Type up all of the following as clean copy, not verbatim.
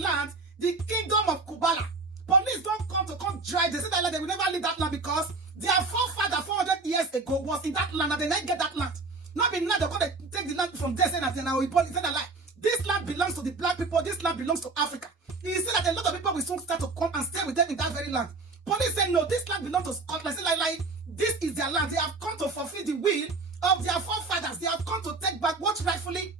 land, the kingdom of Kubala. Police don't come to come drive. They say that they will never leave that land because their forefather 400 years ago was in that land and they didn't get that land. Not be now they're going to take the land from there saying that they now this land belongs to the black people. This land belongs to Africa. You see that a lot of people will soon start to come and stay with them in that very land. Police say no, this land belongs to Scotland. Say like this is their land. They have come to fulfill the will of their forefathers. They have come to take back what rightfully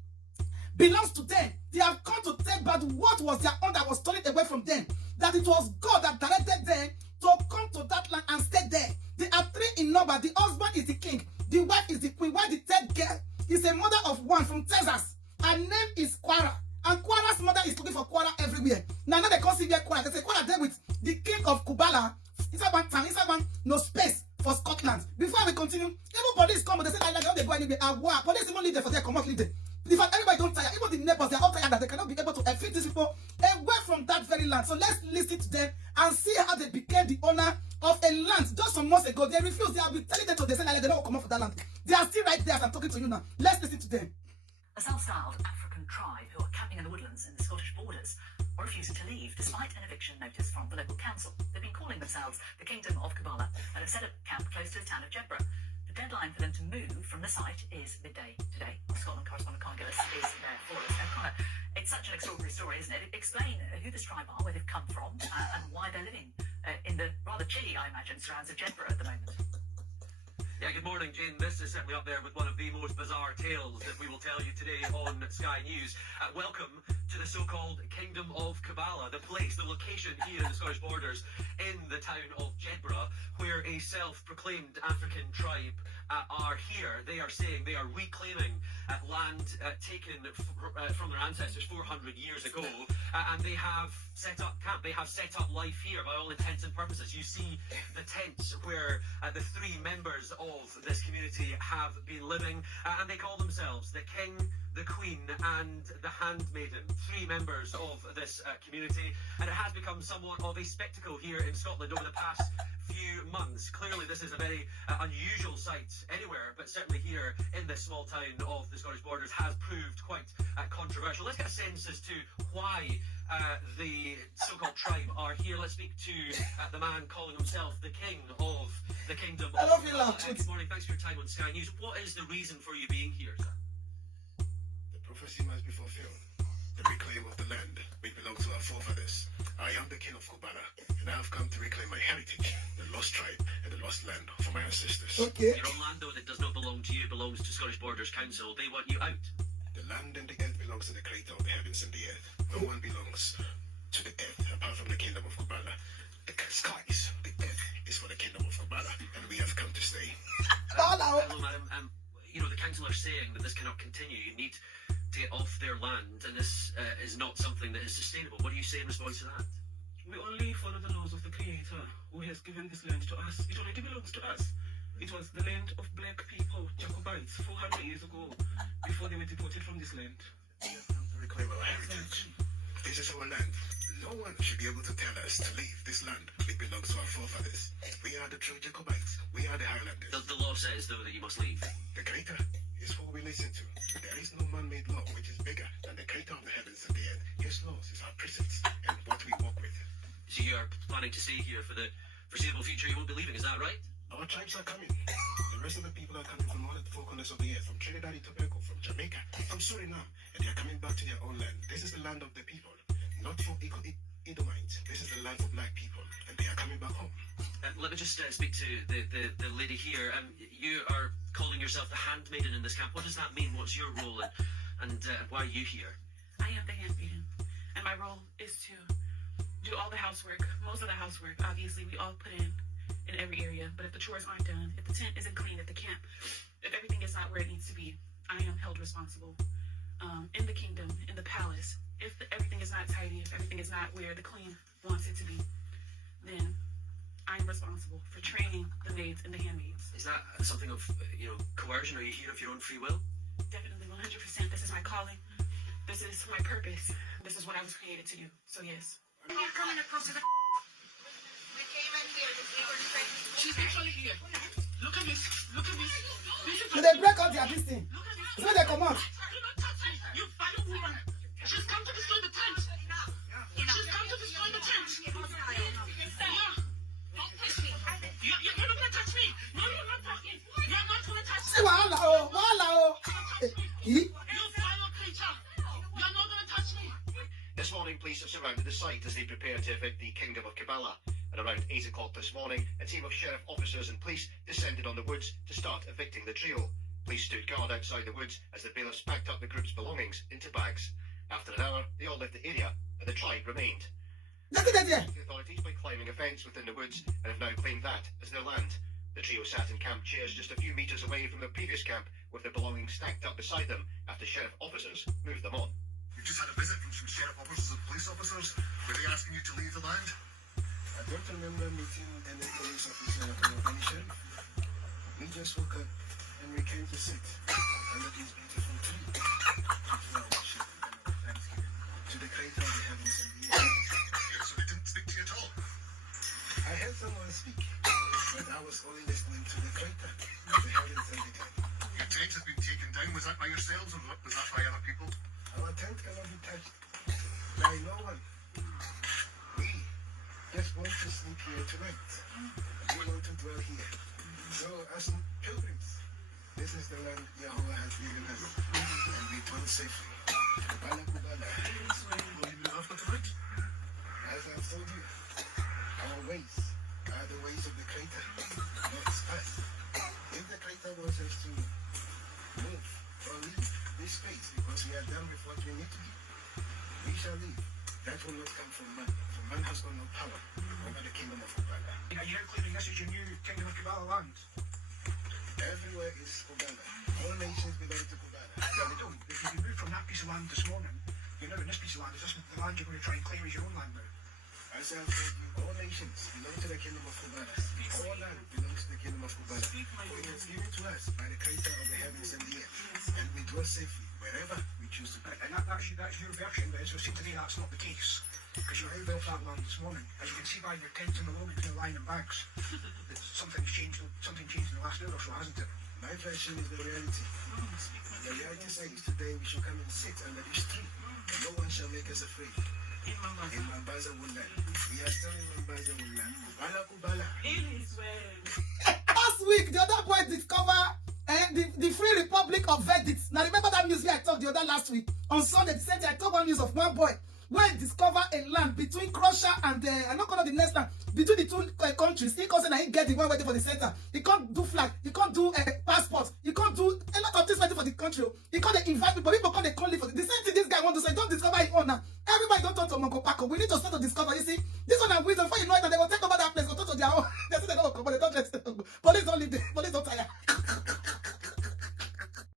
belongs to them. They have come to take back what was their own that was stolen away from them. That it was God that directed them to come to that land and stay there. They are 3 in number. The husband is the king. The wife is the queen. While the third girl is a mother of one from Texas. Her name is Quara. And Quara's mother is looking for Quara everywhere. Now they can't see where Quara. They say Quara there with the king of Kubala. Inside one town, inside one, no space for Scotland. Before we continue, even police come, they say, I don't they go anywhere. Police even leave there for their come out leave there. In fact, everybody don't tire. Even the neighbors, they're all tired that they cannot be able to feed these people away from that very land. So let's listen to them and see how they became the owner of a land. Just some months ago, they refused. They have been telling them to they say they don't come up for that land. They are still right there as I'm talking to you now. Let's listen to them. A self-styled African tribe who are camping in the woodlands in the Scottish borders are refusing to leave despite an eviction notice from the local council. They've been calling themselves the Kingdom of Kubala and have set up camp close to the town of Jedburgh. The deadline for them to move from the site is midday today. Our Scotland correspondent Conor Gillis is there for us. Now, Conor, it's such an extraordinary story, isn't it? Explain who this tribe are, where they've come from, and why they're living in the rather chilly, I imagine, surrounds of Jedburgh at the moment. Yeah, good morning, Jane. This is certainly up there with one of the most bizarre tales that we will tell you today on Sky News. Welcome to the so-called Kingdom of Kubala, the place, the location here in the Scottish borders in the town of Jedburgh, where a self-proclaimed African tribe are here. They are saying they are reclaiming land taken from their ancestors 400 years ago, and they have set up camp. They have set up life here by all intents and purposes. You see the tents where the 3 members of this community have been living, and they call themselves the King, the Queen and the Handmaiden, 3 members of this community, and it has become somewhat of a spectacle here in Scotland over the past few months. Clearly this is a very unusual sight anywhere, but certainly here in this small town of the Scottish borders has proved quite controversial. Let's get a sense as to why the so-called tribe are here. Let's speak to the man calling himself the King of the Kingdom of Good morning, thanks for your time on Sky News. What is the reason for you being here, sir? The prophecy must be fulfilled. The reclaim of the land which belongs to our forefathers. I am the King of Kubala, and I have come to reclaim my heritage, the lost tribe and the lost land for my ancestors. Okay. Your own land, though, that does not belong to you, belongs to Scottish Borders Council. They want you out. The land and the earth belongs to the creator of the heavens and the earth. No one belongs to the earth apart from the Kingdom of Kubala. The skies, the earth is for the Kingdom of Kubala, and we have come to stay. Hello, madam. You know, the council are saying that this cannot continue. You need to get off their land, and this is not something that is sustainable. What do you say in response to that? We only follow the laws of the Creator, who has given this land to us. It already belongs to us. It was the land of black people, Jacobites, 400 years ago, before they were deported from this land. We have come to reclaim our heritage. This is our land. No one should be able to tell us to leave this land. It belongs to our forefathers. We are the true Jacobites. We are the Highlanders. The law says, though, that you must leave. The Creator is who we listen to. There is no man-made law which is bigger than the Creator of the heavens and the earth. His laws is our precepts and what we walk with. So you are planning to stay here for the foreseeable future. You won't be leaving, is that right? Our tribes are coming. The rest of the people are coming from all the 4 corners of the earth, from Trinidad and Tobago, from Jamaica, from Suriname, and they are coming back to their own land. This is the land of the people, not for Edomites. This is the land for black people, and they are coming back home. Let me just speak to the lady here. You are calling yourself the Handmaiden in this camp. What does that mean? What's your role, and why are you here? I am the handmaiden, and my role is to do all the housework, most of the housework. Obviously, we all put in every area, but if the chores aren't done, if the tent isn't clean at the camp, if everything is not where it needs to be, I am held responsible. In the kingdom, in the palace, if everything is not tidy, if everything is not where the queen wants it to be, then I'm responsible for training the maids and the handmaids. Is that something of coercion? Are you here of your own free will? Definitely, 100%. This is my calling. This is my purpose. This is what I was created to do. So yes. You're coming across to the. We came in here because we were expecting. She's actually here. Look at this. Look at this. So they break out their this thing. So they come out. Do not touch me. You vile woman. She's come to destroy the tent. Don't push me. You're not gonna touch me. No, you're not talking. You're not gonna touch me. See wahala o, wahala o. You foul creature. You're not gonna touch me. This morning, police have surrounded the site as they prepare to evict the Kingdom of Kabbalah. At around 8 o'clock this morning, a team of sheriff officers and police descended on the woods to start evicting the trio. Police stood guard outside the woods as the bailiffs packed up the group's belongings into bags. After an hour, they all left the area, and the tribe remained. That's it, yeah. The authorities by climbing a fence within the woods and have now claimed that as their land. The trio sat in camp chairs just a few metres away from their previous camp with their belongings stacked up beside them after sheriff officers moved them on. We just had a visit from some sheriff officers and police officers. Were they asking you to leave the land? I don't remember meeting any police officer or any sheriff. We just woke up and we came to sit under this beautiful tree to our worship and our thanksgiving to the creator of the heavens and the earth. Yeah, so they didn't speak to you at all? I heard someone speak, but I was only listening to the creator of the heavens and the earth. Your tent has been taken down. Was that by yourselves or was that by other people? Our tent cannot be touched by no one. We just want to sleep here tonight. We want to dwell here. So, as pilgrims, this is the land Yahweh has given us, and we dwell safely. Kubala Kubala. Will you move after tonight? As I've told you, our ways are the ways of the Creator, not His past. If the Creator wants us to move or leave this space because we are done with what we need to do, we shall leave. That will not come from man, for man has got no power over the kingdom of Kubala. Are you claiming this is your new Kingdom of Kabbalah land? Everywhere is Kubala. All nations belong to Kubala. No, they don't. If you moved from that piece of land this morning, you're now in this piece of land. Is this the land you're going to try and claim as your own land now? As I have told you, all nations belong to the kingdom of Kubala. All land belongs to the kingdom of Kubala. For it was given to us by the Creator of the heavens and the earth, and we dwell safely wherever we choose to be. And that's your version, but as we've seen today, that's not the case. Because you moved off that land this morning. As you can see by your tents and the logo between the line and bags, something changed in the last hour or so, hasn't it? My version is the reality. The reality says today we shall come and sit under this tree, and no one shall make us afraid. In Mambaza Woodland. We are still in Mambaza Woodland. Kubala Kubala. Last week, the other boy discovered the Free Republic of Verdicts. Now remember that news I told the other last week on Sunday. The same day I told one news of one boy when he discovered a land between Croatia and I'm not going to the next land between the two countries. He can't say that he get the one waiting for the center. He can't do flag. He can't do passport. He can't do a lot of things waiting for the country. He can't invite people. People can't call live for the same thing. This guy wants to say, don't discover his own now. Everybody don't talk to Mongo Paco. We need to start to discover. You see, this one and wisdom. Before you know it, they will take over that place. Go talk to their own. They say they don't come, but they don't. Police don't leave. Police don't tire.